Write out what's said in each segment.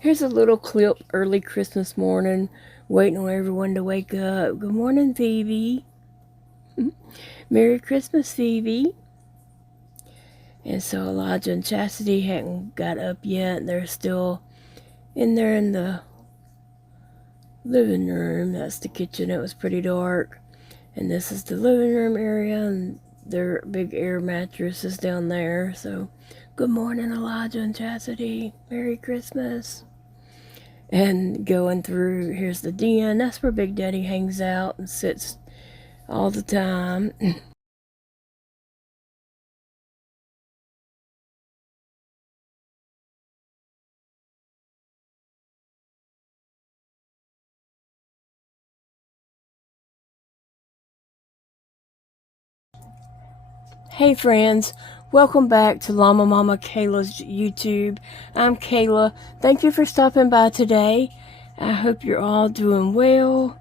Here's a little clip early Christmas morning, waiting on everyone to wake up. Good morning, Phoebe. Merry Christmas, Phoebe. And so Elijah and Chastity hadn't got up yet. They're still in there in the living room. That's the kitchen. It was pretty dark. And this is the living room area, and their big air mattress is down there. So, good morning, Elijah and Chastity. Merry Christmas. And going through, here's the den. That's where Big Daddy hangs out and sits all the time. Hey friends, welcome back to Llama Mama Kayla's YouTube. I'm Kayla. Thank you for stopping by today. I hope you're all doing well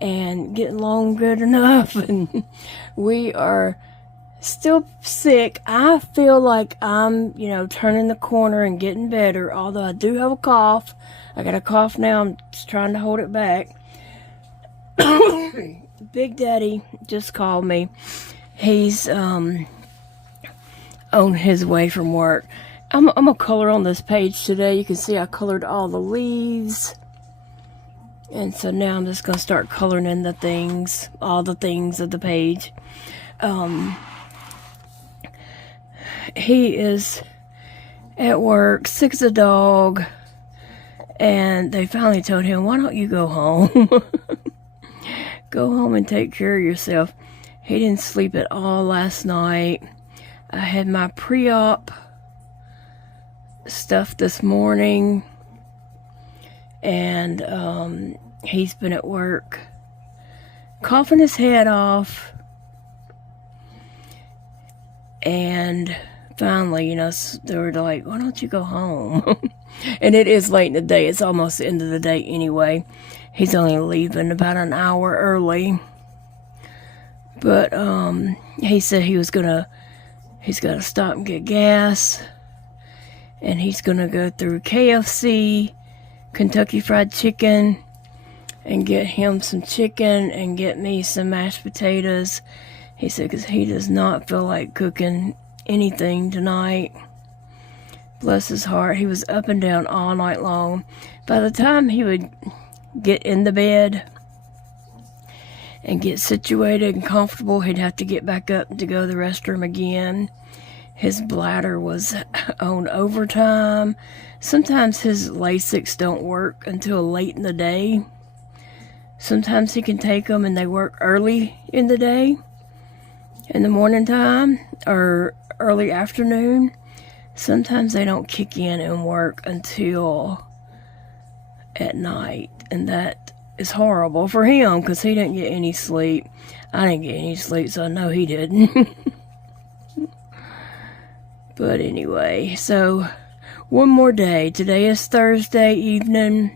and getting along good enough. And we are still sick. I feel like I'm, turning the corner and getting better, although I do have a cough. I got a cough now. I'm just trying to hold it back. Big Daddy just called me. He's on his way from work. I'm gonna color on this page today. You can see I colored all the leaves, and so now I'm just gonna start coloring in the things, all the things of the page. He is at work, sick as a dog, and they finally told him, "Why don't you go home? Go home and take care of yourself." He didn't sleep at all last night. I had my pre-op stuff this morning, and he's been at work coughing his head off. And finally, they were like, "Why don't you go home?" And it is late in the day. It's almost the end of the day anyway. He's only leaving about an hour early. But he said he's gonna stop and get gas, and he's gonna go through KFC, Kentucky Fried Chicken, and get him some chicken and get me some mashed potatoes. He said because he does not feel like cooking anything tonight. Bless his heart. He was up and down all night long. By the time he would get in the bed and get situated and comfortable, he'd have to get back up to go to the restroom again. His bladder was on overtime. Sometimes his Lasix don't work until late in the day. Sometimes he can take them and they work early in the day, in the morning time, or early afternoon. Sometimes they don't kick in and work until at night, and that is horrible for him because he didn't get any sleep. I didn't get any sleep, so I know he didn't. But anyway, so one more day. Today is Thursday evening,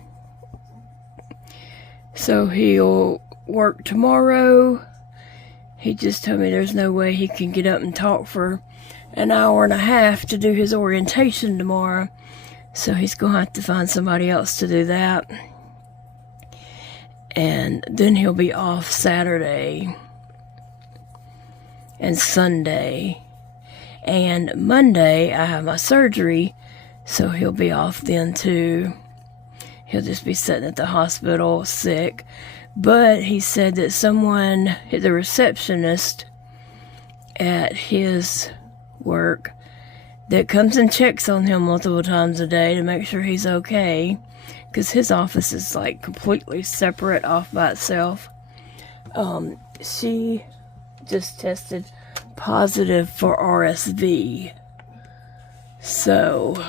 so he'll work tomorrow. He just told me there's no way he can get up and talk for an hour and a half to do his orientation tomorrow, so he's gonna have to find somebody else to do that. And then he'll be off Saturday and Sunday. And Monday, I have my surgery, so he'll be off then too. He'll just be sitting at the hospital sick. But he said that someone, the receptionist at his work, that comes and checks on him multiple times a day to make sure he's okay, because his office is like completely separate off by itself. She just tested positive for RSV, so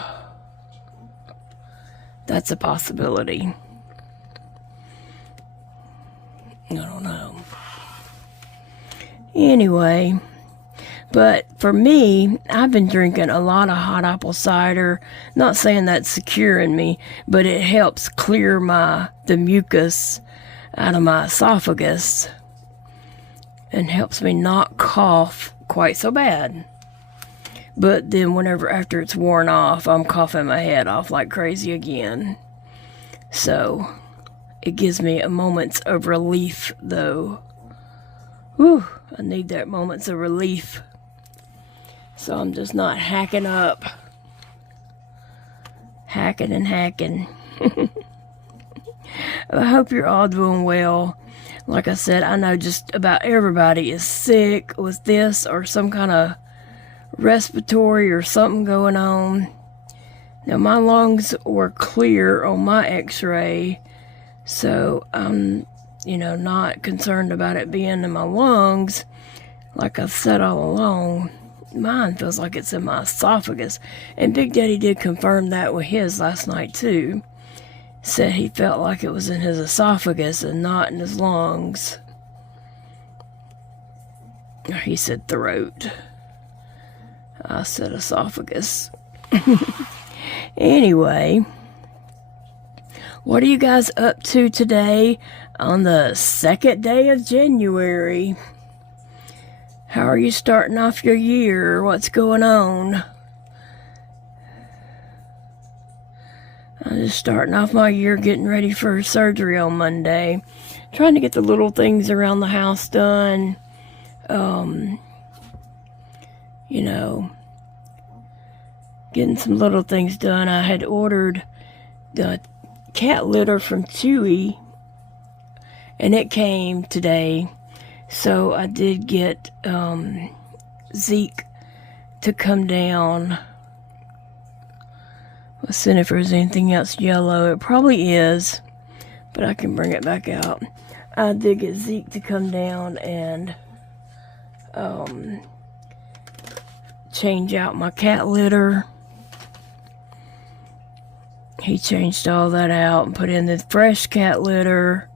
that's a possibility. I don't know. Anyway, but for me, I've been drinking a lot of hot apple cider. Not saying that's securing me, but it helps clear the mucus out of my esophagus and helps me not cough quite so bad. But then whenever, after it's worn off, I'm coughing my head off like crazy again. So it gives me a moments of relief, though. Whew, I need that moments of relief. So I'm just not hacking up. Hacking and hacking. I hope you're all doing well. Like I said, I know just about everybody is sick with this or some kind of respiratory or something going on. Now my lungs were clear on my x-ray, so I'm, not concerned about it being in my lungs. Like I've said all along, mine feels like it's in my esophagus, and Big Daddy did confirm that with his last night too. Said he felt like it was in his esophagus and not in his lungs. He said throat. I said esophagus. Anyway, what are you guys up to today on the 2nd day of January? How are you starting off your year? What's going on? I'm just starting off my year, getting ready for surgery on Monday. Trying to get the little things around the house done. Getting some little things done. I had ordered the cat litter from Chewy, and it came today. So I did get Zeke to come down. Let's see if there's anything else yellow. It probably is, but I can bring it back out. I did get Zeke to come down and change out my cat litter. He changed all that out and put in the fresh cat litter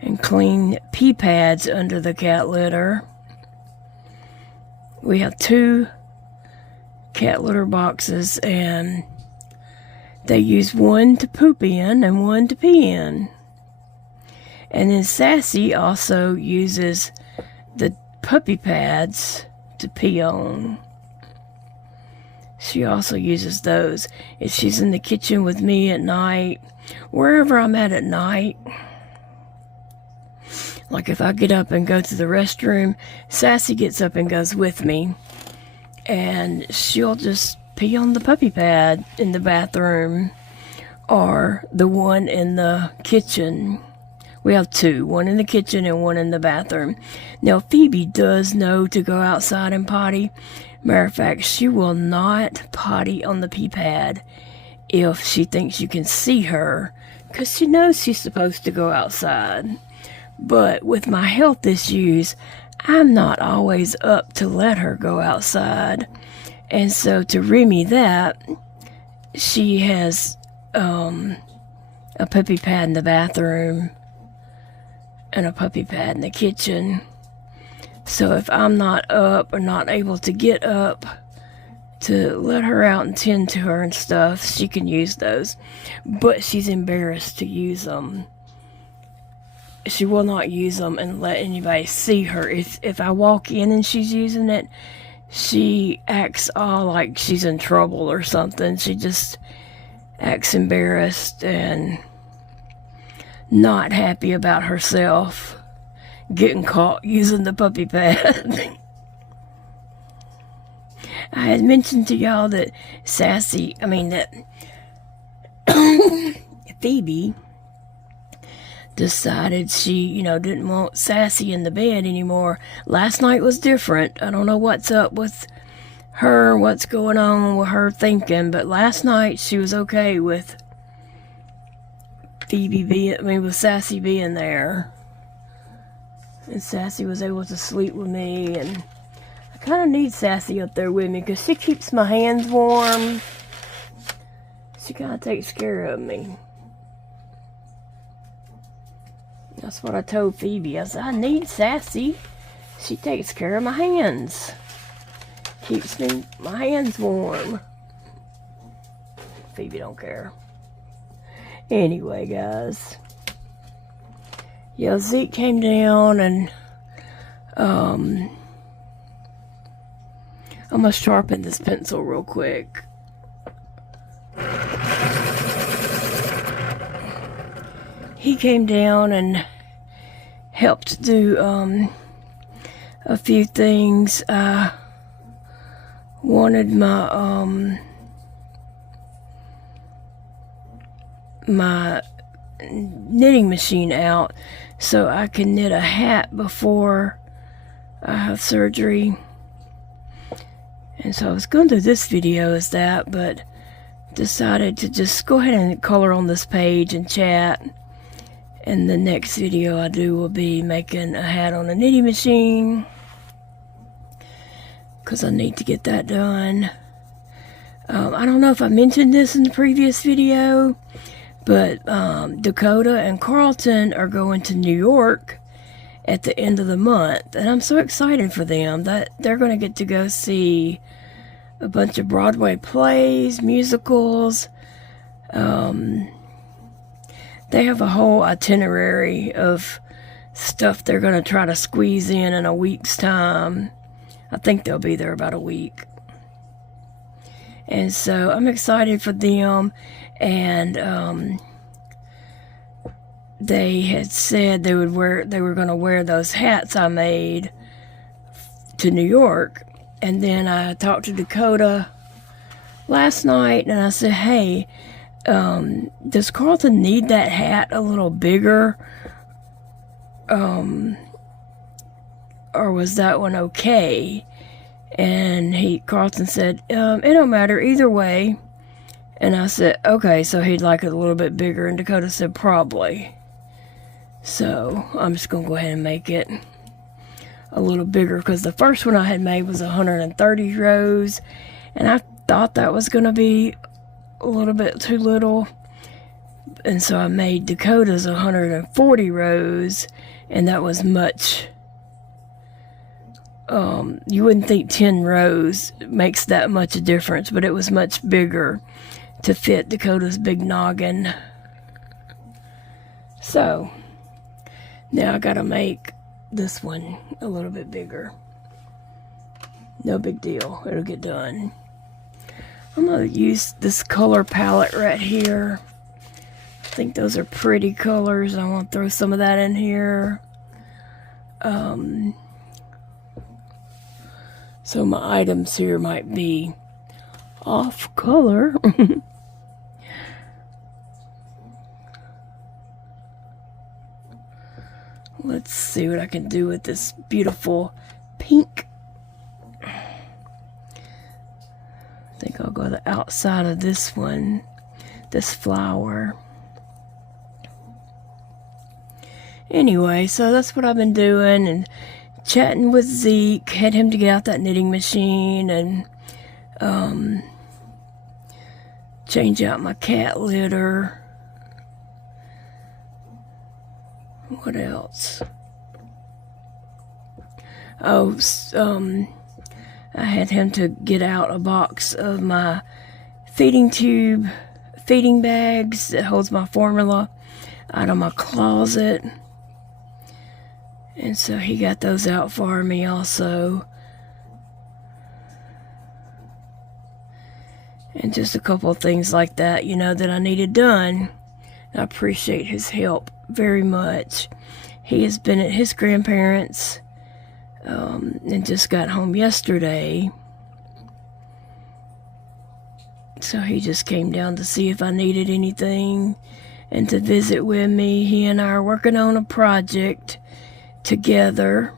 and clean pee pads under the cat litter. We have 2 cat litter boxes, and they use one to poop in and one to pee in. And then Sassy also uses the puppy pads to pee on. She also uses those. If she's in the kitchen with me at night, wherever I'm at night, like if I get up and go to the restroom, Sassy gets up and goes with me. And she'll just pee on the puppy pad in the bathroom or the one in the kitchen. We have 2, one in the kitchen and one in the bathroom. Now Phoebe does know to go outside and potty. Matter of fact, she will not potty on the pee pad if she thinks you can see her, because she knows she's supposed to go outside. But with my health issues, I'm not always up to let her go outside. And so to remedy that, she has a puppy pad in the bathroom and a puppy pad in the kitchen. So if I'm not up or not able to get up to let her out and tend to her and stuff, she can use those. But she's embarrassed to use them. She will not use them and let anybody see her. If I walk in and she's using it, she acts all like she's in trouble or something. She just acts embarrassed and not happy about herself getting caught using the puppy pad. I had mentioned to y'all that Phoebe decided she, didn't want Sassy in the bed anymore. Last night was different. I don't know what's up with her, what's going on with her thinking, but last night she was okay with with Sassy being there. And Sassy was able to sleep with me, and I kind of need Sassy up there with me because she keeps my hands warm. She kind of takes care of me. That's what I told Phoebe. I said, I need Sassy. She takes care of my hands. Keeps my hands warm. Phoebe don't care. Anyway, guys. Yeah, Zeke came down and I'm gonna sharpen this pencil real quick. He came down and helped do a few things. I wanted my my knitting machine out so I can knit a hat before I have surgery. And so I was going to do this video as that, but decided to just go ahead and color on this page and chat. And the next video I do will be making a hat on a knitting machine, because I need to get that done. I don't know if I mentioned this in the previous video, but Dakota and Carlton are going to New York at the end of the month, and I'm so excited for them that they're going to get to go see a bunch of Broadway plays, musicals. They have a whole itinerary of stuff they're going to try to squeeze in a week's time. I think they'll be there about a week. And so I'm excited for them. And they had said they were going to wear those hats I made to New York. And then I talked to Dakota last night, and I said, hey, does Carlton need that hat a little bigger? Or was that one okay? And Carlton said, it don't matter either way. And I said, okay, so he'd like it a little bit bigger. And Dakota said, probably. So I'm just going to go ahead and make it a little bigger, because the first one I had made was 130 rows. And I thought that was going to be a little bit too little. And so I made Dakota's 140 rows. And that was much... you wouldn't think 10 rows makes that much a difference, but it was much bigger to fit Dakota's big noggin. So now I gotta make this one a little bit bigger. No big deal, it'll get done. I'm gonna use this color palette right here. I think those are pretty colors. I want to throw some of that in here. So my items here might be off color. Let's see what I can do with this beautiful pink. I think I'll go the outside of this one, this flower. Anyway, so that's what I've been doing, and chatting with Zeke, had him to get out that knitting machine and change out my cat litter. What else? Oh, I had him to get out a box of my feeding bags that holds my formula out of my closet. And so he got those out for me also. And just a couple of things like that, you know, that I needed done. I appreciate his help very much. He has been at his grandparents' and just got home yesterday. So he just came down to see if I needed anything and to visit with me. He and I are working on a project together.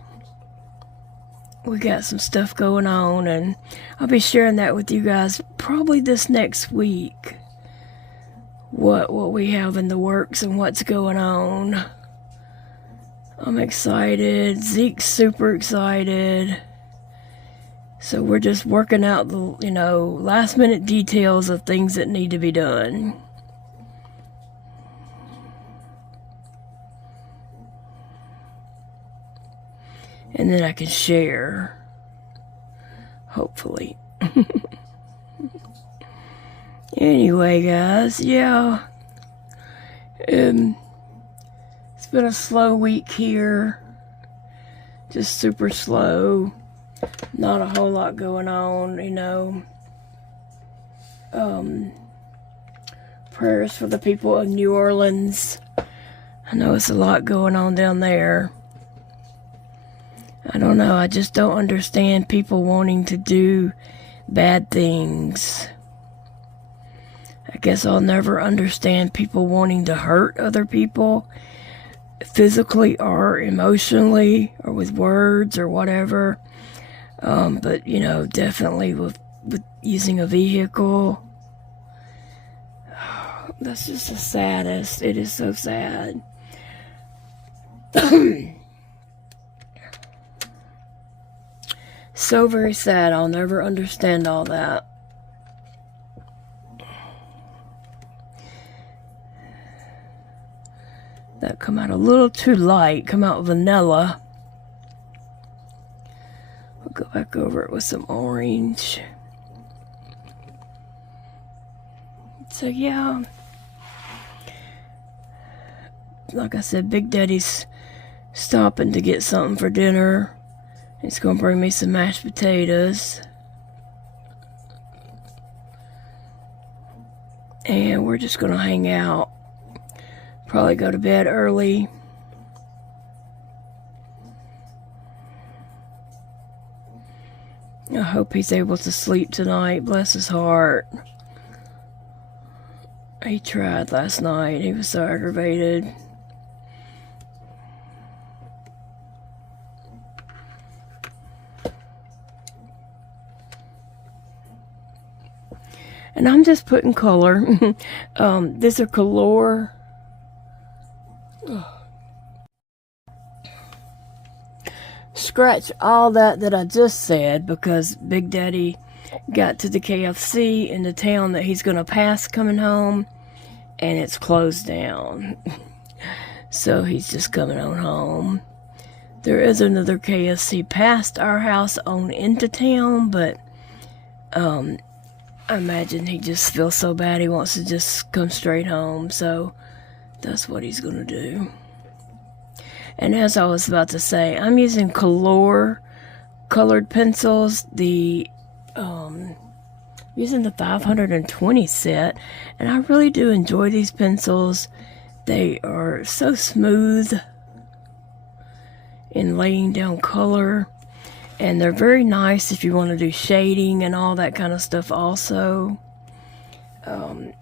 We got some stuff going on, and I'll be sharing that with you guys probably this next week. What we have in the works and what's going on. I'm excited. Zeke's super excited. So we're just working out the, last minute details of things that need to be done. And then I can share. Hopefully. Anyway, guys, yeah. It's been a slow week here. Just super slow. Not a whole lot going on, you know. Prayers for the people of New Orleans. I know it's a lot going on down there. I don't know, I just don't understand people wanting to do bad things. I guess I'll never understand people wanting to hurt other people, physically or emotionally, or with words or whatever. But, you know, definitely with using a vehicle. That's just the saddest. It is so sad. So very sad. I'll never understand all that. That come out a little too light. Come out vanilla. We'll go back over it with some orange. So yeah. Like I said, Big Daddy's stopping to get something for dinner. He's going to bring me some mashed potatoes. And we're just going to hang out. Probably go to bed early. I hope he's able to sleep tonight. Bless his heart. He tried last night. He was so aggravated. And I'm just putting color. These are color. Scratch all that I just said, because Big Daddy got to the KFC in the town that he's going to pass coming home, and it's closed down. So he's just coming on home. There is another KFC past our house on into town, but I imagine he just feels so bad he wants to just come straight home, so that's what he's going to do. And as I was about to say, I'm using colored pencils, using the 520 set, and I really do enjoy these pencils. They are so smooth in laying down color, and they're very nice if you want to do shading and all that kind of stuff also. I'm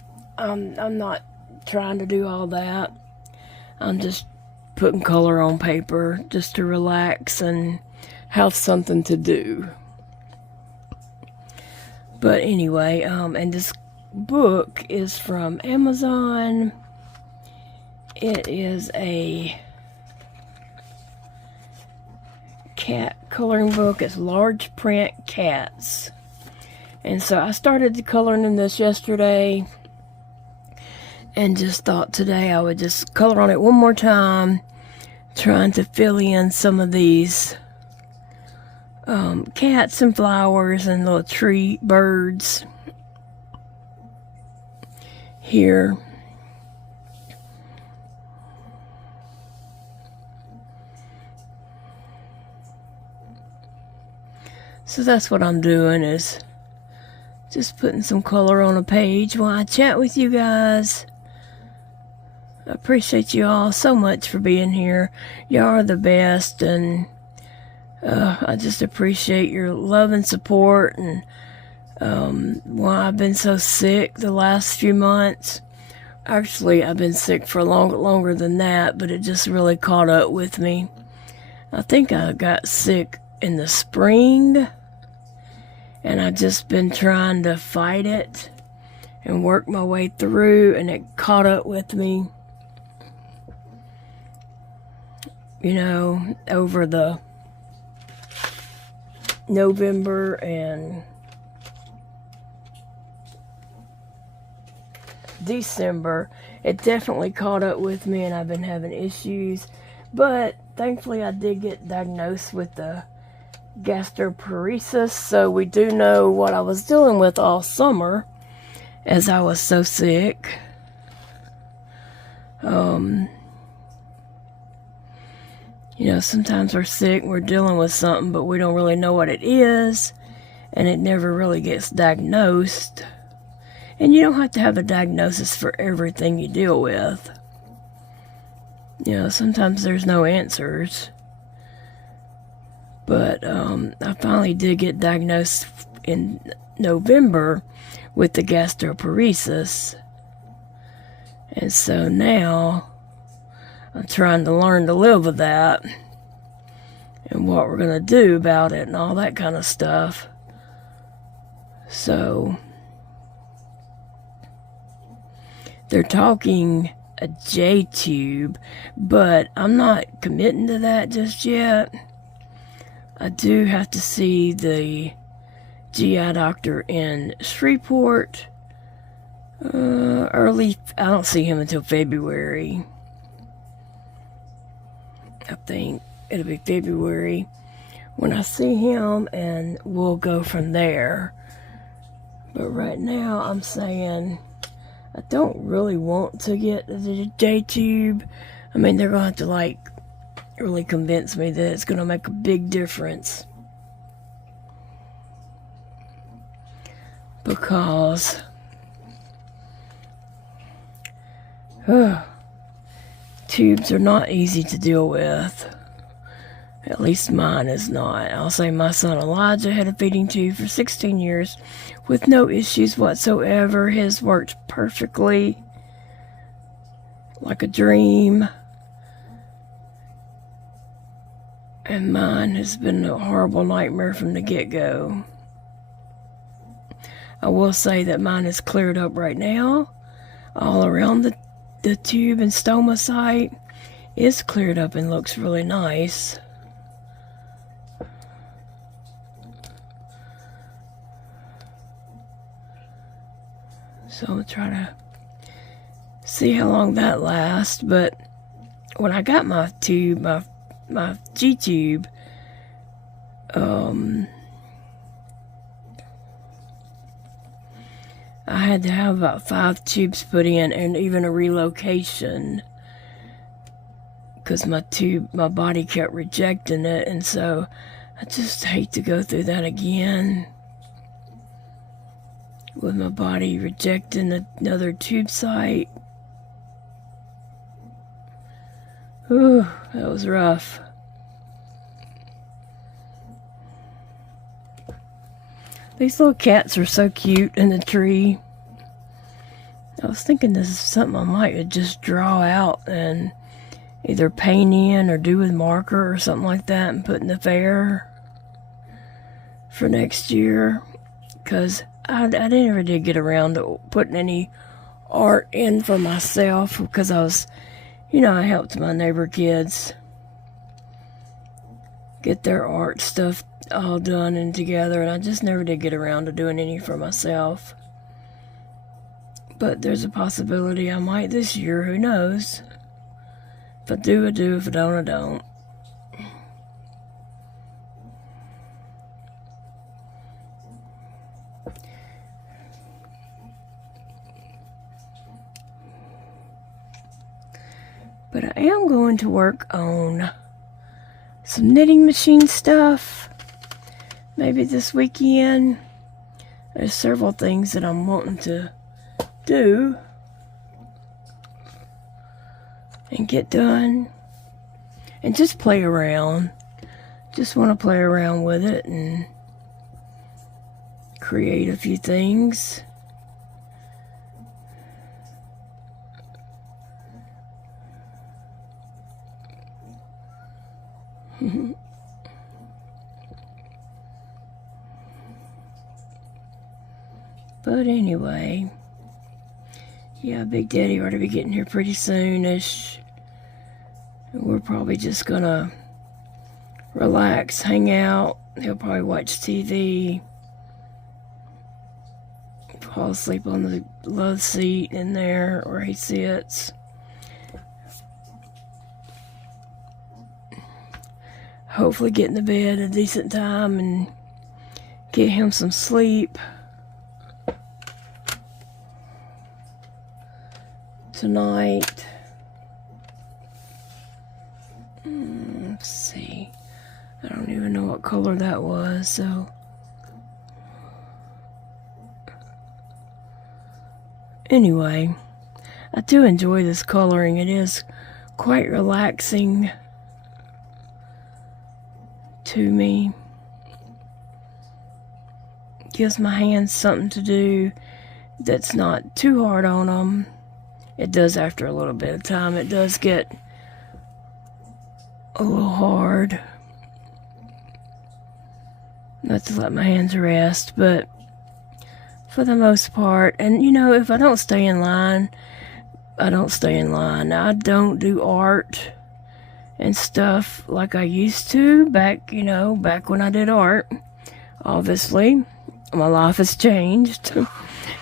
not trying to do all that. I'm just putting color on paper just to relax and have something to do. But anyway, and this book is from Amazon. It is a cat coloring book. It's large print cats. And so I started coloring in this yesterday, and just thought today I would just color on it one more time, trying to fill in some of these cats and flowers and little tree birds here. So that's what I'm doing, is just putting some color on a page while I chat with you guys. I appreciate you all so much for being here. Y'all are the best, and I just appreciate your love and support. And while I've been so sick the last few months, actually I've been sick for longer than that, but it just really caught up with me. I think I got sick in the spring, and I've just been trying to fight it and work my way through, and it caught up with me, you know, over the November and December. It definitely caught up with me, and I've been having issues, but thankfully I did get diagnosed with the gastroparesis, so we do know what I was dealing with all summer as I was so sick. You know, sometimes we're sick, we're dealing with something, but we don't really know what it is, and it never really gets diagnosed. And you don't have to have a diagnosis for everything you deal with. You know, sometimes there's no answers. But I finally did get diagnosed in November with the gastroparesis. And so now I'm trying to learn to live with that and what we're going to do about it and all that kind of stuff. So they're talking a J-tube, but I'm not committing to that just yet. I do have to see the GI doctor in Shreveport early. I don't see him until February. I think it'll be February when I see him, and we'll go from there. But right now I'm saying I don't really want to get the J-tube. I mean, they're going to have to like really convince me that it's going to make a big difference. Because tubes are not easy to deal with. At least mine is not. I'll say my son Elijah had a feeding tube for 16 years with no issues whatsoever. His worked perfectly, like a dream. And mine has been a horrible nightmare from the get-go. I will say that mine is cleared up right now. All around the tube and stoma site is cleared up and looks really nice. So I'm trying to see how long that lasts. But when I got my tube, my G-tube, I had to have about 5 tubes put in and even a relocation because my body kept rejecting it, and so I just hate to go through that again with my body rejecting another tube site. Ooh, that was rough. These little cats are so cute in the tree. I was thinking this is something I might just draw out and either paint in or do with marker or something like that and put in the fair for next year. Because I never did get around to putting any art in for myself because I was, you know, I helped my neighbor kids get their art stuff all done and together, and I just never did get around to doing any for myself. But there's a possibility I might this year, who knows. If I do, I do. If I don't, I don't. But I am going to work on some knitting machine stuff. Maybe this weekend. There's several things that I'm wanting to do and get done and just play around. Just want to play around with it and create a few things. But anyway, yeah, Big Daddy ought to be getting here pretty soonish. We're probably just gonna relax, hang out. He'll probably watch TV, fall asleep on the love seat in there where he sits. Hopefully get in the bed at a decent time and get him some sleep tonight. Let's see. I don't even know what color that was, so. Anyway, I do enjoy this coloring. It is quite relaxing to me. Gives my hands something to do that's not too hard on them. It does after a little bit of time. It does get a little hard. Not to let my hands rest, but for the most part, and you know, if I don't stay in line, I don't stay in line. I don't do art and stuff like I used to back, you know, back when I did art. Obviously, my life has changed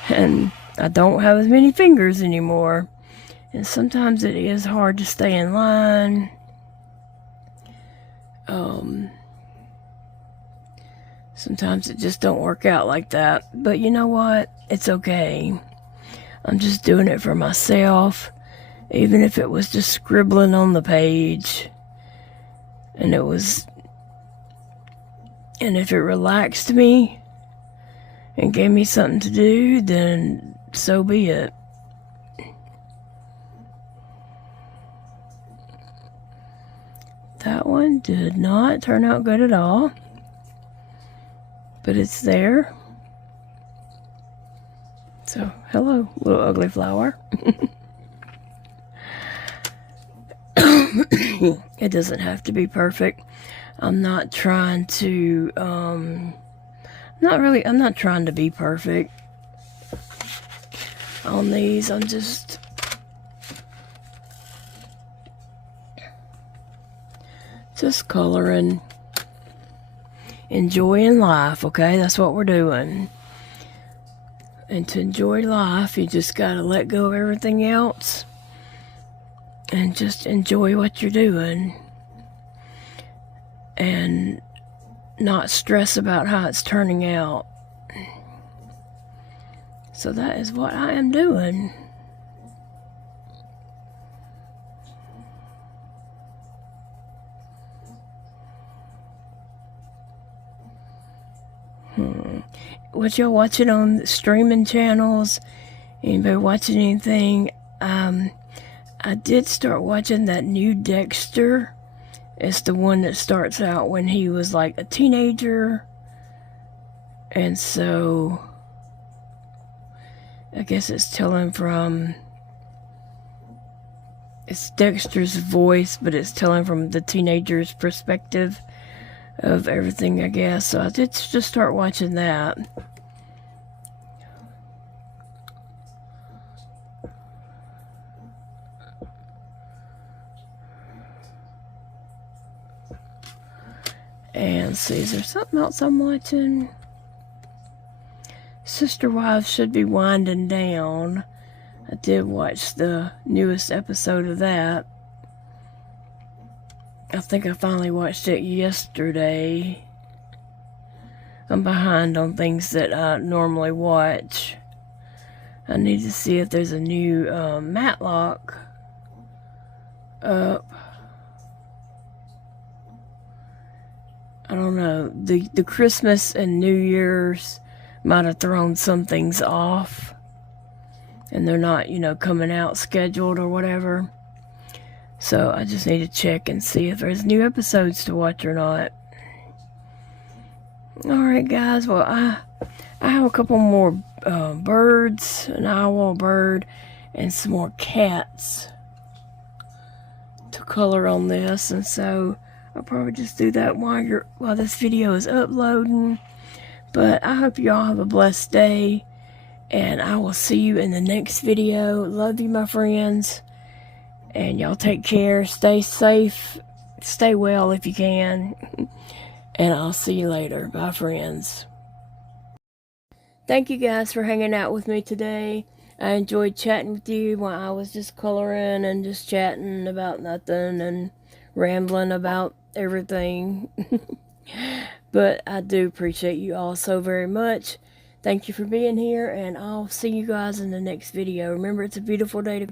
and I don't have as many fingers anymore. And sometimes it is hard to stay in line. Sometimes it just don't work out like that. But you know what? It's okay. I'm just doing it for myself. Even if it was just scribbling on the page. And if it relaxed me and gave me something to do, then so be it. That one did not turn out good at all. But it's there. So, hello, little ugly flower. It doesn't have to be perfect. I'm not trying to, I'm not trying to be perfect on these. I'm just coloring, enjoying life, okay? That's what we're doing. And to enjoy life, you just gotta let go of everything else and just enjoy what you're doing and not stress about how it's turning out. So that is what I am doing. What y'all watching on the streaming channels? Anybody watching anything? I did start watching that new Dexter. It's the one that starts out when he was like a teenager. And so I guess it's telling from, it's Dexter's voice, but it's telling from the teenager's perspective of everything, I guess. So I did just start watching that. And see, is there something else I'm watching? Sister Wives should be winding down. I did watch the newest episode of that. I think I finally watched it yesterday. I'm behind on things that I normally watch. I need to see if there's a new Matlock up. I don't know. The Christmas and New Year's might have thrown some things off. And they're not, you know, coming out scheduled or whatever. So I just need to check and see if there's new episodes to watch or not. Alright guys, well I have a couple more birds, an owl, a bird, and some more cats to color on this. And so I'll probably just do that while this video is uploading. But I hope y'all have a blessed day. And I will see you in the next video. Love you, my friends. And y'all take care. Stay safe. Stay well if you can. And I'll see you later. Bye, friends. Thank you guys for hanging out with me today. I enjoyed chatting with you while I was just coloring and just chatting about nothing and rambling about everything. But I do appreciate you all so very much. Thank you for being here, and I'll see you guys in the next video. Remember, it's a beautiful day to